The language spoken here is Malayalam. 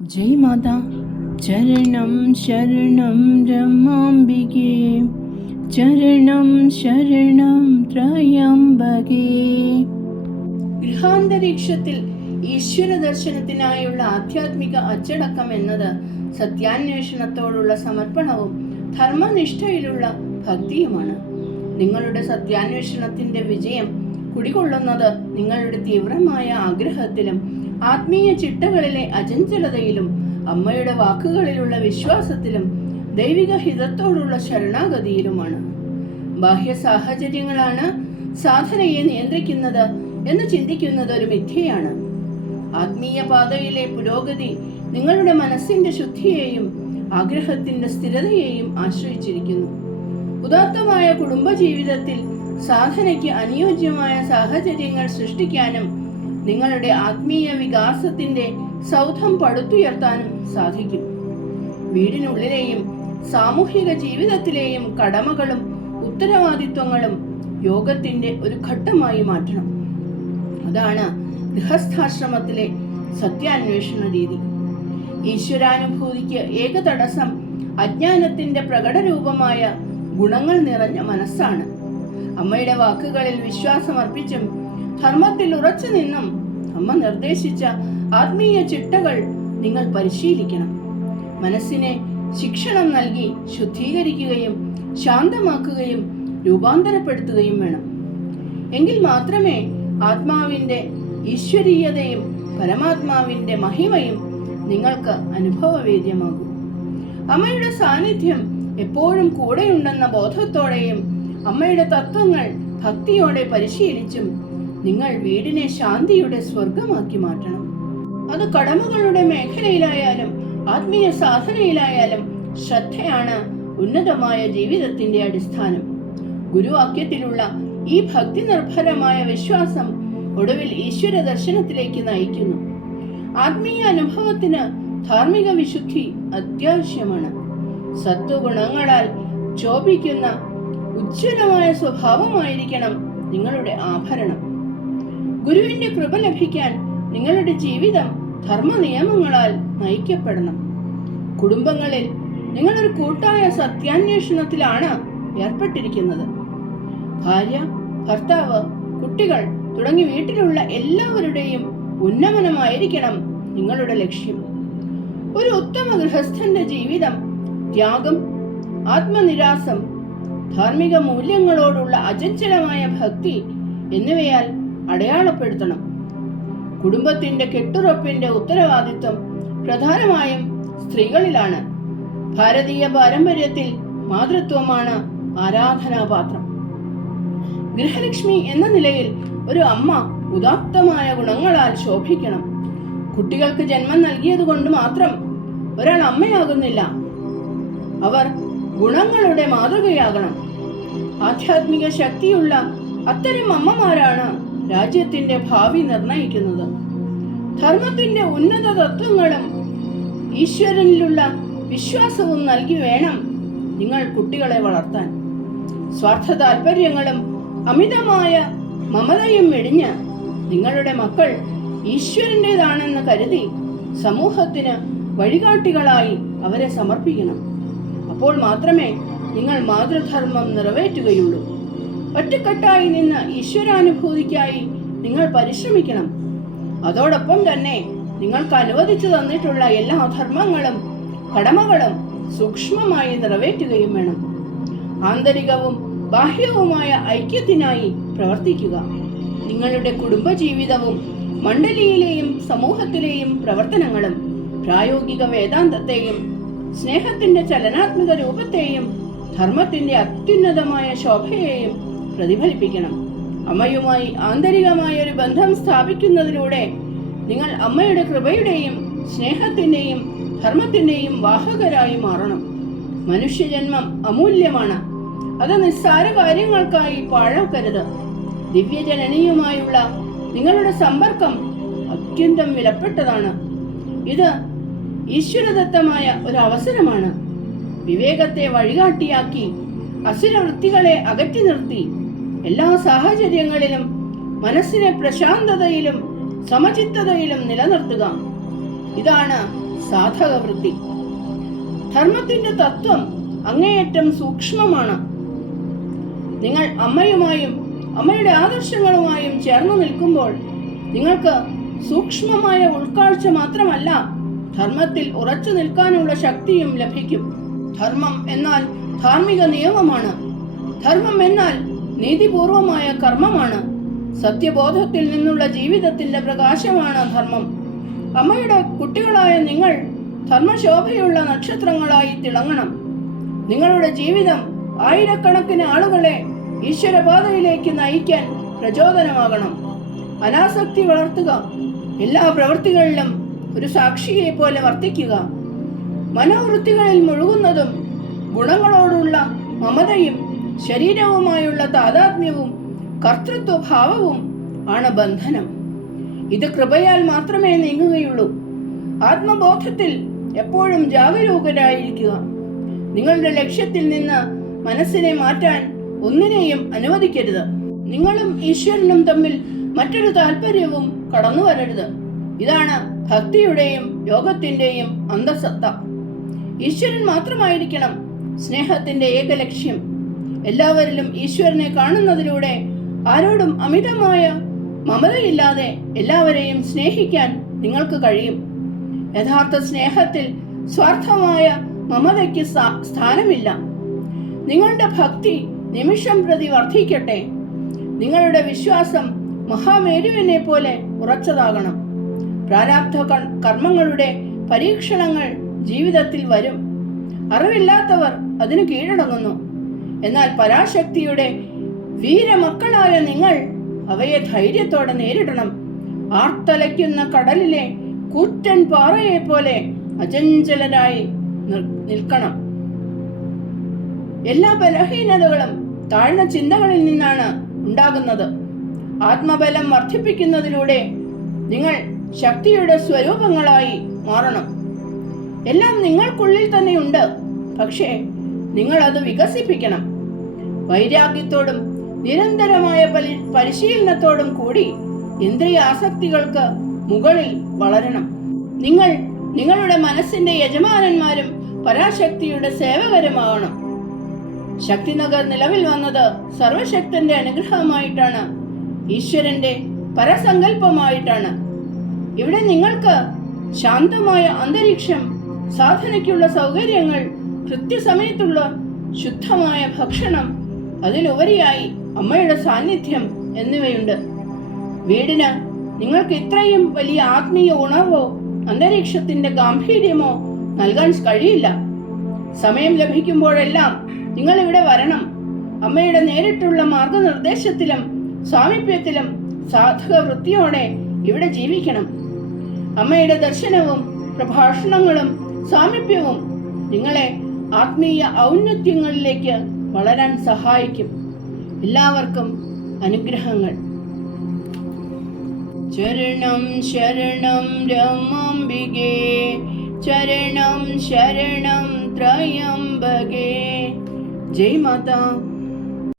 जय माता चरणं शरणं रमाम्बिके चरणं शरणं ത്രയംബകേ. ഗൃഹാന്തരീക്ഷത്തിൽ ഈശ്വര ദർശനത്തിനായുള്ള ആധ്യാത്മിക അച്ചടക്കം എന്നത് സത്യാന്വേഷണത്തോടുള്ള സമർപ്പണവും ധർമ്മനിഷ്ഠയിലുള്ള ഭക്തിയുമാണ്. നിങ്ങളുടെ സത്യാന്വേഷണത്തിന്റെ വിജയം കുടികൊള്ളുന്നത് നിങ്ങളുടെ തീവ്രമായ ആഗ്രഹത്തിലും ആത്മീയ ചിട്ടകളിലെ അചഞ്ചലതയിലും അമ്മയുടെ വാക്കുകളിലുള്ള വിശ്വാസത്തിലും ദൈവിക ഹിതത്തോടുള്ള ശരണാഗതിയിലുമാണ്. ബാഹ്യ സാഹചര്യങ്ങളാണ് സാധനയെ നിയന്ത്രിക്കുന്നത് എന്ന് ചിന്തിക്കുന്നത് ഒരു മിഥ്യയാണ്. ആത്മീയ പാതയിലെ പുരോഗതി നിങ്ങളുടെ മനസ്സിന്റെ ശുദ്ധിയെയും ആഗ്രഹത്തിന്റെ സ്ഥിരതയെയും ആശ്രയിച്ചിരിക്കുന്നു. ഉദാത്തമായ കുടുംബജീവിതത്തിൽ സാധനയ്ക്ക് അനുയോജ്യമായ സാഹചര്യങ്ങൾ സൃഷ്ടിക്കാനും നിങ്ങളുടെ ആത്മീയ വികാസത്തിന്റെ സൗധം പടുത്തുയർത്താനും സാധിക്കും. വീടിനുള്ളിലെയും സാമൂഹിക ജീവിതത്തിലെയും കടമകളും ഉത്തരവാദിത്വങ്ങളും യോഗത്തിന്റെ ഒരു ഘട്ടമായി മാറ്റണം. അതാണ് ഗൃഹസ്ഥാശ്രമത്തിലെ സത്യാന്വേഷണ രീതി. ഈശ്വരാനുഭൂതിക്ക് ഏക തടസ്സം അജ്ഞാനത്തിന്റെ പ്രകടരൂപമായ ഗുണങ്ങൾ നിറഞ്ഞ മനസ്സാണ്. അമ്മയുടെ വാക്കുകളിൽ വിശ്വാസമർപ്പിച്ചും ധർമ്മത്തിൽ ഉറച്ചു നിന്നും അമ്മ നിർദ്ദേശിച്ച ആത്മീയ ചിട്ടകൾ നിങ്ങൾ പരിശീലിക്കണം. മനസ്സിനെ ശിക്ഷണം നൽകി ശുദ്ധീകരിക്കുകയും ശാന്തമാക്കുകയും രൂപാന്തരപ്പെടുത്തുകയും വേണം. എങ്കിൽ മാത്രമേ ആത്മാവിന്റെ ഈശ്വരീയതയും പരമാത്മാവിന്റെ മഹിമയും നിങ്ങൾക്ക് അനുഭവവേദ്യമാകൂ. അമ്മയുടെ സാന്നിധ്യം എപ്പോഴും കൂടെയുണ്ടെന്ന ബോധത്തോടെയും അമ്മയുടെ തത്വങ്ങൾ ഭക്തിയോടെ പരിശീലിച്ചും നിങ്ങൾ വീടിനെ ശാന്തിയുടെ സ്വർഗമാക്കി മാറ്റണം. അത് കടമകളുടെ മേഖലയിലായാലും ആത്മീയ സാധനയിലായാലും ശ്രദ്ധയാണ് ഉന്നതമായ ജീവിതത്തിന്റെ അടിസ്ഥാനം. ഗുരുവാക്യത്തിലുള്ള ഈ ഭക്തി നിർഭരമായ വിശ്വാസം ഒടുവിൽ ഈശ്വര ദർശനത്തിലേക്ക് നയിക്കുന്നു. ആത്മീയ അനുഭവത്തിന് ധാർമ്മിക വിശുദ്ധി അത്യാവശ്യമാണ്. സത്വഗുണങ്ങളാൽ ശോഭിക്കുന്ന ഉജ്ജ്വലമായ സ്വഭാവമായിരിക്കണം നിങ്ങളുടെ ആഭരണം. ഗുരുവിന്റെ കൃപ ലഭിക്കാൻ നിങ്ങളുടെ ജീവിതം ധർമ്മ നിയമങ്ങളാൽ നയിക്കപ്പെടണം. കുടുംബങ്ങളിൽ നിങ്ങളൊരു കൂട്ടായ സത്യാന്വേഷണത്തിലാണ് ഏർപ്പെട്ടിരിക്കുന്നത്. ഭാര്യ, ഭർത്താവ്, കുട്ടികൾ തുടങ്ങി വീട്ടിലുള്ള എല്ലാവരുടെയും ഉന്നമനമായിരിക്കണം നിങ്ങളുടെ ലക്ഷ്യം. ഒരു ഉത്തമ ഗൃഹസ്ഥന്റെ ജീവിതം ത്യാഗം, ആത്മനിരാസം, ധാർമ്മിക മൂല്യങ്ങളോടുള്ള അചഞ്ചലമായ ഭക്തി എന്നിവയാൽ അടയാളപ്പെടുത്തണം. കുടുംബത്തിന്റെ കെട്ടുറപ്പിന്റെ ഉത്തരവാദിത്വം പ്രധാനമായും സ്ത്രീകളിലാണ്. ഭാരതീയ പാരമ്പര്യത്തിൽ മാതൃത്വമാണ് ആരാധനാപാത്രം. ഗൃഹലക്ഷ്മി എന്ന നിലയിൽ ഒരു അമ്മ ഉദാത്തമായ ഗുണങ്ങളാൽ ശോഭിക്കണം. കുട്ടികൾക്ക് ജന്മം നൽകിയത് കൊണ്ട് മാത്രം ഒരാൾ അമ്മയാകുന്നില്ല. അവർ ഗുണങ്ങളുടെ മാതൃകയാകണം. ആധ്യാത്മിക ശക്തിയുള്ള അത്തരം അമ്മമാരാണ് രാജ്യത്തിന്റെ ഭാവി നിർണയിക്കുന്നത്. ധർമ്മത്തിന്റെ ഉന്നത തത്വങ്ങളും ഈശ്വരനിലുള്ള വിശ്വാസവും നൽകി വേണം നിങ്ങൾ കുട്ടികളെ വളർത്താൻ. സ്വാർത്ഥ താല്പര്യങ്ങളും അമിതമായ മമതയും വെടിഞ്ഞ് നിങ്ങളുടെ മക്കൾ ഈശ്വരൻ്റെതാണെന്ന് കരുതി സമൂഹത്തിന് വഴികാട്ടികളായി അവരെ സമർപ്പിക്കണം. അപ്പോൾ മാത്രമേ നിങ്ങൾ മാതൃധർമ്മം നിറവേറ്റുകയുള്ളൂ. ഒറ്റക്കെട്ടായി നിന്ന് ഈശ്വരാനുഭൂതിക്കായി നിങ്ങൾ പരിശ്രമിക്കണം. അതോടൊപ്പം തന്നെ നിങ്ങൾക്ക് അനുവദിച്ചു തന്നിട്ടുള്ള എല്ലാ ധർമ്മങ്ങളും കടമകളും സൂക്ഷ്മമായി നിറവേറ്റുകയും വേണം. ആന്തരികവും ബാഹ്യവുമായ ഐക്യത്തിനായി പ്രവർത്തിക്കുക. നിങ്ങളുടെ കുടുംബജീവിതവും മണ്ഡലിയിലെയും സമൂഹത്തിലെയും പ്രവർത്തനങ്ങളും പ്രായോഗിക വേദാന്തത്തെയും സ്നേഹത്തിന്റെ ചലനാത്മക രൂപത്തെയും ധർമ്മത്തിന്റെ അത്യുന്നതമായ ശോഭയെയും പ്രതിഫലിപ്പിക്കണം. അമ്മയുമായി ആന്തരികമായ ഒരു ബന്ധം സ്ഥാപിക്കുന്നതിലൂടെ നിങ്ങൾ അമ്മയുടെ കൃപയുടെയും സ്നേഹത്തിന്റെയും ധർമ്മത്തിന്റെയും വാഹകരായി മാറണം. മനുഷ്യജന്മം അമൂല്യമാണ്. അത് നിസ്സാര കാര്യങ്ങൾക്കായി പാഴാക്കരുത്. ദിവ്യജനനിയുമായുള്ള നിങ്ങളുടെ സമ്പർക്കം അത്യന്തം വിലപ്പെട്ടതാണ്. ഇത് ഈശ്വരദത്തമായ ഒരു അവസരമാണ്. വിവേകത്തെ വഴികാട്ടിയാക്കി അസുരവൃത്തികളെ അകറ്റി നിർത്തി എല്ലാ സാഹചര്യങ്ങളിലും മനസ്സിനെ പ്രശാന്തതയിലും സമചിത്തതയിലും നിലനിർത്തുക. ഇതാണ് സാധകവൃത്തി. ധർമ്മത്തിന്റെ തത്വം അങ്ങേയറ്റം സൂക്ഷ്മമാണ്. നിങ്ങൾ അമ്മയുമായും അമ്മയുടെ ആദർശങ്ങളുമായും ചേർന്നു നിൽക്കുമ്പോൾ നിങ്ങൾക്ക് സൂക്ഷ്മമായ ഉൾക്കാഴ്ച മാത്രമല്ല, ധർമ്മത്തിൽ ഉറച്ചു നിൽക്കാനുള്ള ശക്തിയും ലഭിക്കും. ധർമ്മം എന്നാൽ ധാർമ്മിക നിയമമാണ്. ധർമ്മം എന്നാൽ നീതിപൂർവമായ കർമ്മമാണ്. സത്യബോധത്തിൽ നിന്നുള്ള ജീവിതത്തിന്റെ പ്രകാശമാണ് ധർമ്മം. അമ്മയുടെ കുട്ടികളായ നിങ്ങൾ ധർമ്മശോഭയുള്ള നക്ഷത്രങ്ങളായി തിളങ്ങണം. നിങ്ങളുടെ ജീവിതം ആയിരക്കണക്കിന് ആളുകളെ ഈശ്വരപാതയിലേക്ക് നയിക്കാൻ പ്രചോദനമാകണം. അനാസക്തി വളർത്തുക. എല്ലാ പ്രവൃത്തികളിലും ഒരു സാക്ഷിയെ പോലെ വർത്തിക്കുക. മനോവൃത്തികളിൽ മുഴുകുന്നതും ഗുണങ്ങളോടുള്ള മമതയും ശരീരവുമായുള്ള താതാത്മ്യവും കർത്തൃത്വഭാവവും ആണ് ബന്ധനം. ഇത് കൃപയാൽ മാത്രമേ നീങ്ങുകയുള്ളൂ. ആത്മബോധത്തിൽ എപ്പോഴും ജാഗരൂകരായിരിക്കുക. നിങ്ങളുടെ ലക്ഷ്യത്തിൽ നിന്ന് മനസ്സിനെ മാറ്റാൻ ഒന്നിനെയും അനുവദിക്കരുത്. നിങ്ങളും ഈശ്വരനും തമ്മിൽ മറ്റൊരു താല്പര്യവും കടന്നു വരരുത്. ഇതാണ് ഭക്തിയുടെയും യോഗത്തിന്റെയും അന്തസത്ത. ഈശ്വരൻ മാത്രമായിരിക്കണം സ്നേഹത്തിന്റെ ഏക ലക്ഷ്യം. എല്ലാവരിലും ഈശ്വരനെ കാണുന്നതിലൂടെ ആരോടും അമിതമായ മമതയില്ലാതെ എല്ലാവരെയും സ്നേഹിക്കാൻ നിങ്ങൾക്ക് കഴിയും. യഥാർത്ഥ സ്നേഹത്തിൽ സ്വാർത്ഥമായ മമതയ്ക്ക് സ്ഥാനമില്ല. നിങ്ങളുടെ ഭക്തി നിമിഷം പ്രതി വർദ്ധിക്കട്ടെ. നിങ്ങളുടെ വിശ്വാസം മഹാമേരുവിനെ പോലെ ഉറച്ചതാകണം. പ്രാരാബ്ധ കർമ്മങ്ങളുടെ പരീക്ഷണങ്ങൾ ജീവിതത്തിൽ വരും. അറിവില്ലാത്തവർ അതിന് കീഴടങ്ങുന്നു. എന്നാൽ പരാശക്തിയുടെ വീരമക്കളായ നിങ്ങൾ അവയെ ധൈര്യത്തോടെ നേരിടണം. ആർത്തലയ്ക്കുന്ന കടലിലെ കൂറ്റൻ പാറയെ പോലെ അചഞ്ചലരായി നിൽക്കണം. എല്ലാ ബലഹീനതകളും താഴ്ന്ന ചിന്തകളിൽ നിന്നാണ് ഉണ്ടാകുന്നത്. ആത്മബലം വർദ്ധിപ്പിക്കുന്നതിലൂടെ നിങ്ങൾ ശക്തിയുടെ സ്വരൂപങ്ങളായി മാറണം. എല്ലാം നിങ്ങൾക്കുള്ളിൽ തന്നെയുണ്ട്. പക്ഷേ നിങ്ങൾ അത് വികസിപ്പിക്കണം. വൈരാഗ്യത്തോടും നിരന്തരമായ പരിശീലനത്തോടും കൂടി ഇന്ദ്രിയ ആസക്തികൾക്ക് മുകളിൽ വളരണം. നിങ്ങൾ നിങ്ങളുടെ മനസ്സിന്റെ യജമാനന്മാരും പരാശക്തിയുടെ സേവകരുമാകണം. ശക്തിനഗർ നിലവിൽ വന്നത് സർവശക്തന്റെ അനുഗ്രഹമായിട്ടാണ്, ഈശ്വരന്റെ പരസങ്കല്പമായിട്ടാണ്. ഇവിടെ നിങ്ങൾക്ക് ശാന്തമായ അന്തരീക്ഷം, സാധനയ്ക്കുള്ള സൗകര്യങ്ങൾ, കൃത്യസമയത്തുള്ള ശുദ്ധമായ ഭക്ഷണം, അതിലുപരിയായി അമ്മയുടെ സാന്നിധ്യം എന്നിവയുണ്ട്. വീടിന് നിങ്ങൾക്ക് ഇത്രയും വലിയ ആത്മീയ ഉണർവോ അന്തരീക്ഷത്തിന്റെ ഗാംഭീര്യമോ നൽകാൻ കഴിയില്ല. സമയം ലഭിക്കുമ്പോഴെല്ലാം നിങ്ങൾ ഇവിടെ വരണം. അമ്മയുടെ നേരിട്ടുള്ള മാർഗനിർദ്ദേശത്തിലും സാമീപ്യത്തിലും സാധക വൃത്തിയോടെ ഇവിടെ ജീവിക്കണം. അമ്മയുടെ ദർശനവും പ്രഭാഷണങ്ങളും സാമീപ്യവും നിങ്ങളെ ആത്മീയ ഔന്നത്യങ്ങളിലേക്ക് വളരാൻ സഹായിക്കും. എല്ലാവർക്കും അനുഗ്രഹങ്ങൾ. ചരണം ശരണം രമാംബികേ, ചരണം ശരണം ത്രയംബകേ. ജയ് മാതാ.